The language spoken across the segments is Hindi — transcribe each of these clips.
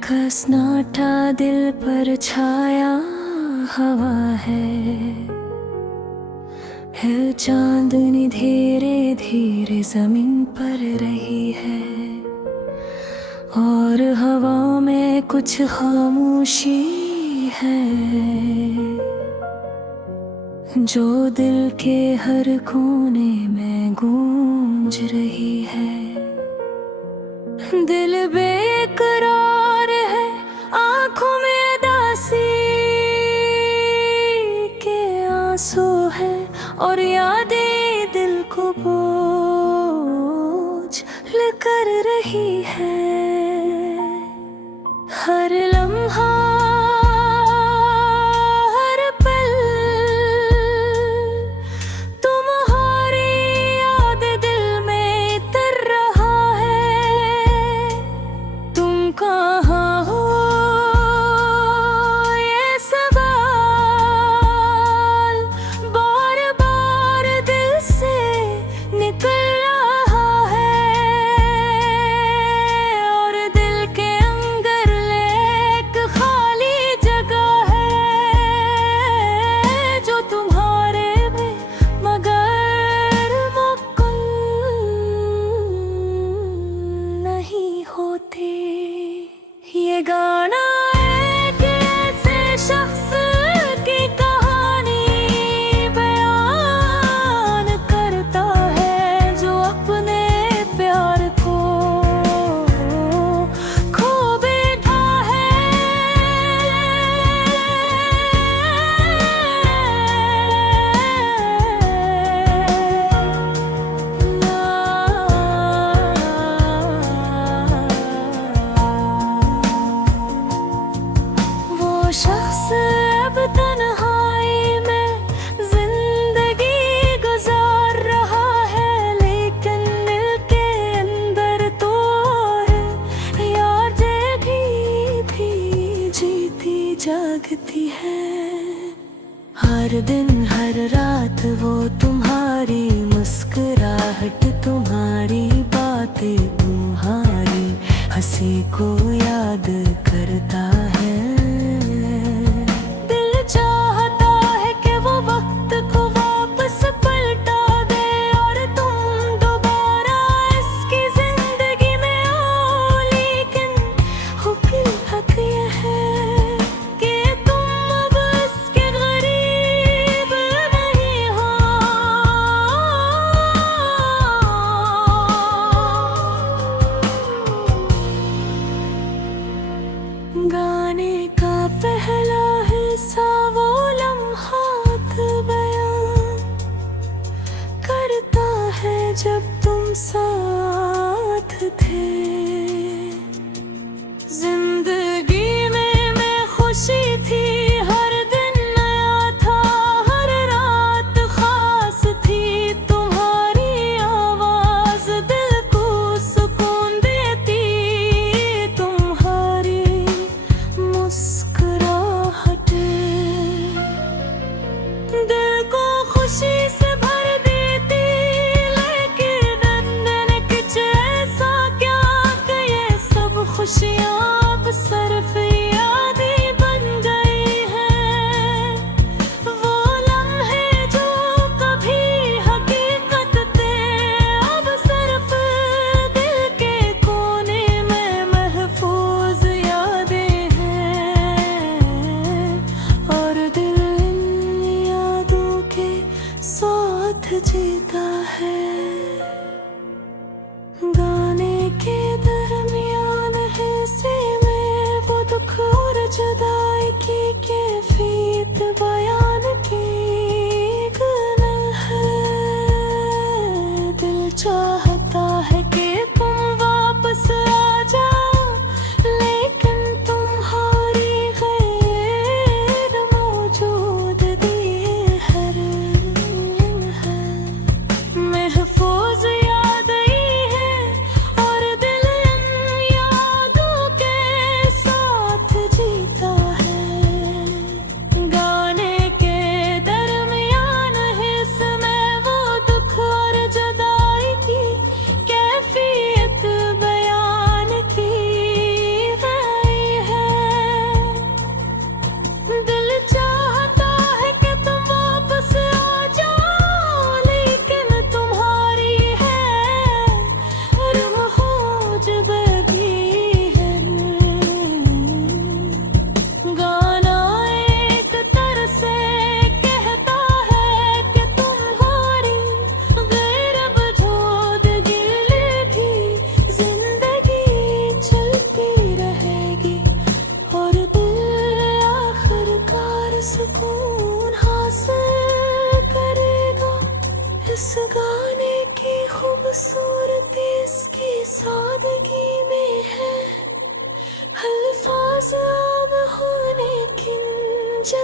का सन्नाटा दिल पर छाया हवा है चांदनी धीरे धीरे जमीन पर रही है और हवा में कुछ खामोशी है जो दिल के हर कोने में गूंज रही है। दिल बेकरार है, आंखों में उदासी के आंसू है और यादें दिल को बोझ लेकर रही है। हर लम्हा हर पल तुम्हारी याद दिल में तर रहा है। तुम कहाँ हो ये सवाल बार बार दिल से निकल रहा है और दिल के अंदर एक खाली जगह है जो तुम्हारे में मगर मुमकिन नहीं होती। ये गाना एक ऐसे शख्स की कहानी बयान करता है जो अपने प्यार को खो बैठा है। वो शख्स अब तन्हाई में जिंदगी गुजार रहा है, लेकिन दिल के अंदर तो है यार भी जीती जागती है। हर दिन हर रात वो तुम्हारी मुस्कुराहट, तुम्हारी बातें, तुम्हारी हंसी को याद करता है। दिल चाहता है कि वो वक्त को वापस पलटा दे और तुम दोबारा इसकी जिंदगी में आओ, लेकिन हकीकत ये है कि तुम अब इसके करीब नहीं हो। गाने का पहला हिस्सा वो लम्हात बयां करता है जब तुम साथ थे। जिंदगी में खुशी थी, हर दिन नया था, हर रात खास थी। तुम्हारी आवाज दिल को सुकून देती, तुम्हारी मुस्कुराहट दिल को खुशी से भर देती। लेकिन अंदर कुछ ऐसा क्या कि ये सब खुशियाँ अब सिर्फ यादें बन गई हैं। वो लम्हे जो कभी हकीकत थे अब सिर्फ दिल के कोने में महफूज यादें हैं।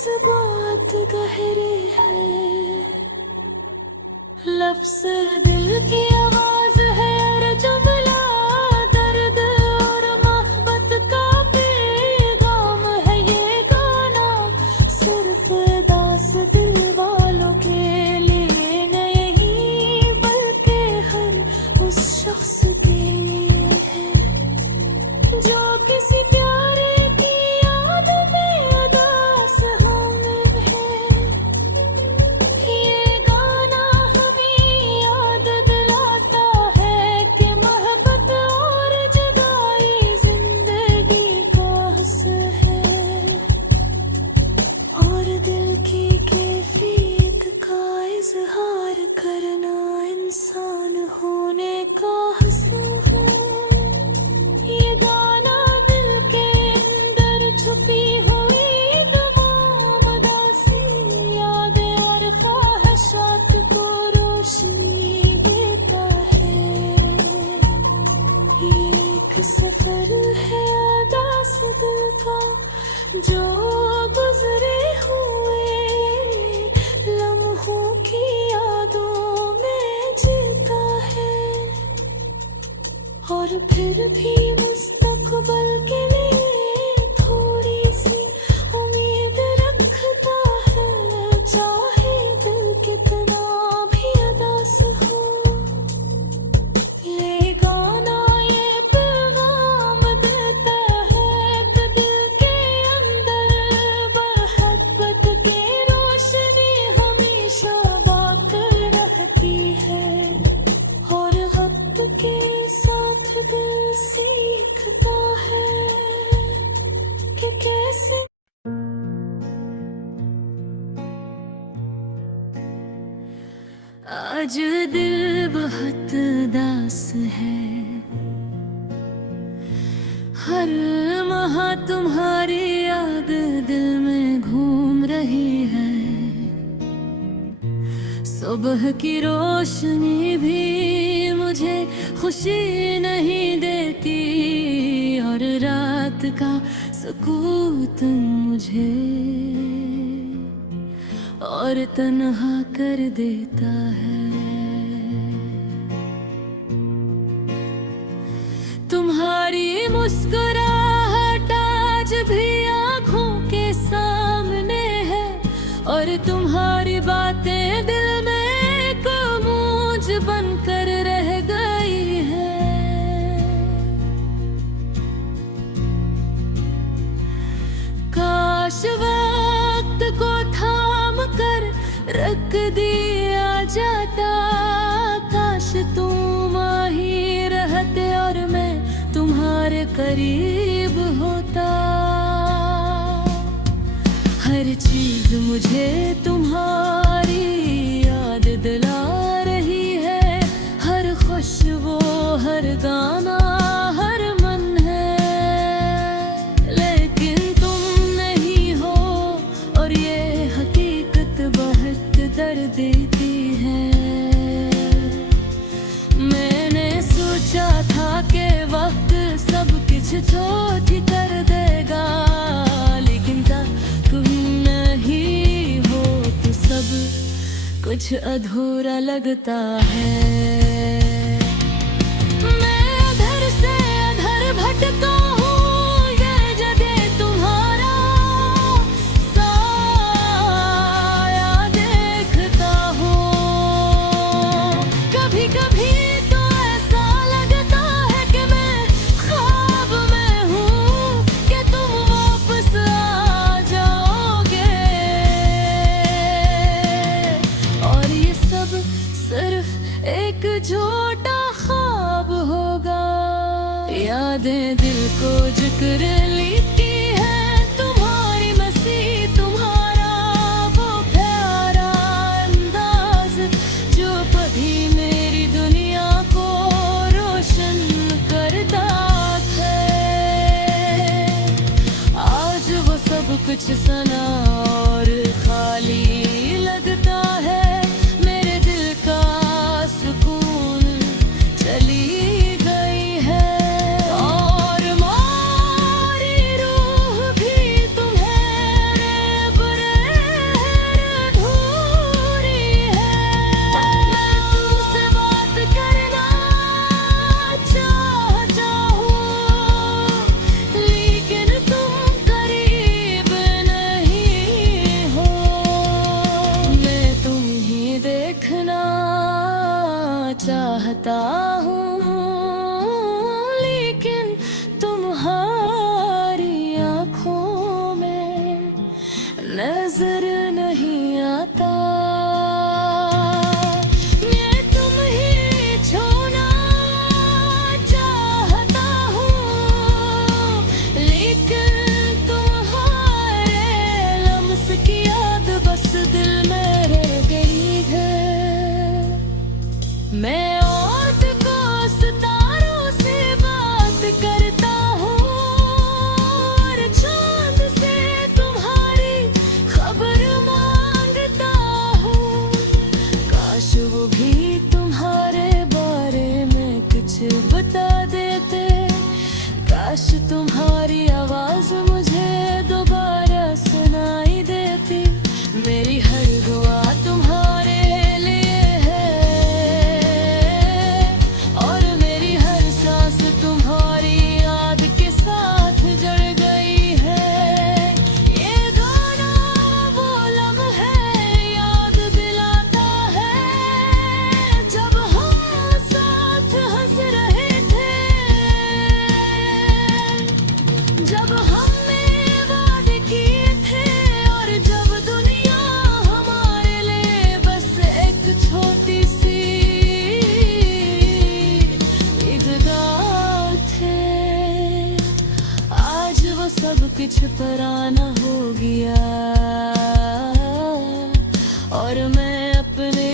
जज्बात गहरे हैं, लफ्ज़ दिल की आवाज है और जुमला दर्द और मोहब्बत का पैगाम है ये गाना। सिर्फ दास दिल वालों के लिए नहीं बल्कि हर उस शख्स के लिए है जो किसी प्यारे की याद में अदास होने है। ये गाना हमें याद दिलाता है कि मोहब्बत और जुदाई जिंदगी का हस्सा है, और दिल की कैफियत का इजहार करना इंसान होने का हस्सा है। ये गाना दिल के अंदर छुपी हुई तमाम उदासी यादें और ख्वाहिशात को रोशनी देता है। ये एक सफर है उदास दिल का जो गुजरे हुए लम्हों की यादों में जीता है, और फिर भी मुस्तकबल के लिए थोड़ी सी उम्मीद रखता है, चाहे दिल कितना भी उदास हो। ये गाना ये पैगाम देता है कि दिल के अंदर मोहब्बत की रोशनी हमेशा बाकी रहती है, और वक्त के साथ दिल सीखता है कि कैसे। आज दिल बहुत दास है, हर माह तुम्हारी याद दिल में घूम रही है। सुबह की रोशनी भी मुझे खुशी नहीं देती, और रात का सुकून मुझे और तन्हा कर देता है। तुम्हारी मुस्कुराहट आज भी आँखों के सामने है, और तुम्हारी बातें दिल में गूंज बनकर रह गई है। काश वक्त को थाम कर रख दिया जाता, काश तुम ही रहते और मैं तुम्हारे करीब होता। हर चीज मुझे तुम्हारी याद दिला रही है, हर खुशबू हर गाना हर मन है। लेकिन तुम नहीं हो और ये हकीकत बहुत दर्द देती है। मैंने सोचा था कि वक्त सब कुछ छोड़ कर देगा, लेकिन तुम नहीं हो तो सब कुछ अधूरा लगता है। मैं अधर से अधर भटका हूँ, ये जगह तुम्हारा साया देखता हूँ। कभी कभी तो ऐसा लगता है कि मैं ख्वाब में हूँ, कि तुम वापस आ जाओगे। और ये सब सिर्फ एक झूठा ख्वाब होगा। यादें दिल को जिक्र लिखती है तुम्हारी मसीह, तुम्हारा वो प्यारा अंदाज जो कभी मेरी दुनिया को रोशन करता था। आज वो सब कुछ सना और खाली लगता है। मेरे दिल का सुकून चली गई है, और मारी रूह भी तुम्हारे बुरे नजर नहीं आता। मैं तुम ही छूना चाहता हूँ, लेकिन तुम्हारे लम्स की याद बस दिल में रह गई है। मैं औरत को सितारों से बात करता हूँ, और चांद से तुम्हारी खबर मांगता हूँ। काश वो भी तुम्हारे बारे में कुछ बता देते, काश तुम्हारी आवाज मुझे दोबारा सुनाई देती। मेरी हर दुआ तुम्हारे लिए है, और मेरी हर सांस तुम्हारी याद के साथ जड़ गई है। ये गाना वो लम्हे याद दिलाता है, जब हम साथ हंस रहे थे, जब हमने वादे किए थे, और जब दुनिया हमारे लिए बस एक छोटी सी ईदगाह थे। आज वो सब कुछ पुराना हो गया, और मैं अपने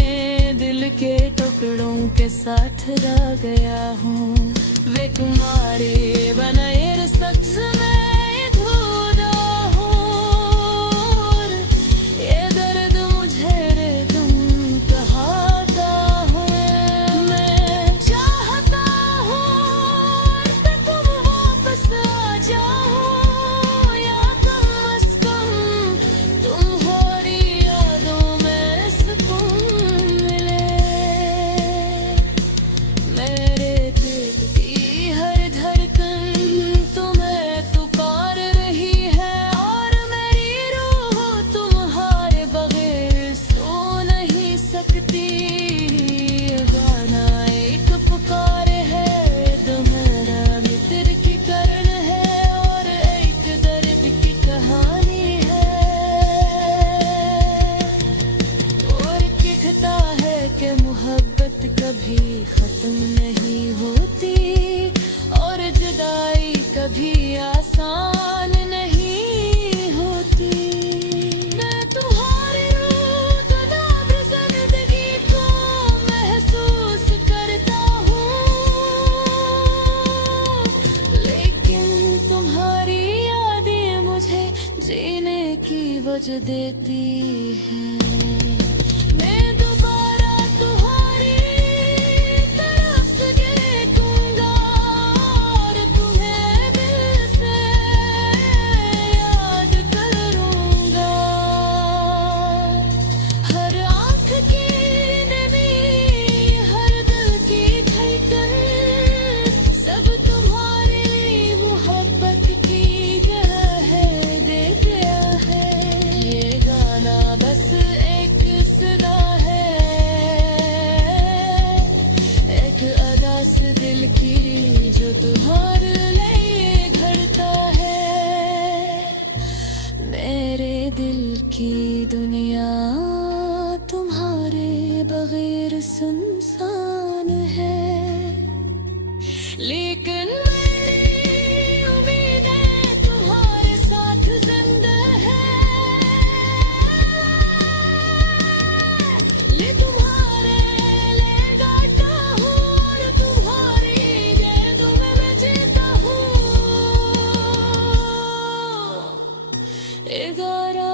दिल के टुकड़ों के साथ रह गया हूँ। वे कुमारी बनाए सख्त में धुदा हूँ, और ये दर्द मुझे रे तुम कहाता हूँ। मैं चाहता हूँ कि तुम वापस आ जाओ, या कम अज कम तुम्हारी यादों में सुकून मिले। मेरे दिल की हर धड़कन तुम्हें पुकार रही है, और मेरी रूह तुम्हारे बगैर सो नहीं सकती। गाना एक पुकार है, तुम्हारा मित्र की करण है, और एक दर्द की कहानी है। और कहता है कि मोहब्बत कभी खत्म नहीं होती, और जुदाई कभी आसान नहीं होती। मैं तुम्हारी रूह तनाब जिंदगी को महसूस करता हूँ, लेकिन तुम्हारी यादें मुझे जीने की वजह देती हैं। मैं दोबारा तुम्हारी तरफ देखूंगा, और तुम्हें दिल से याद करूंगा। हर आँख की नमी, हर दिल की धड़कन, सब तुम्हारी मोहब्बत की गह है दे गया है। ये गाना बस एक सदा है, एक अदास दिल की जो तुम्हारे लिए घड़ता है। मेरे दिल की दुनिया तुम्हारे बगैर सुनसान है, लेकिन मेरी उम्मीदें तुम्हारे साथ जिंदा है। ले तुम्हारे लिए गाता हूँ, और तुम्हारी यादों में मैं जीता हूँ। ये गाना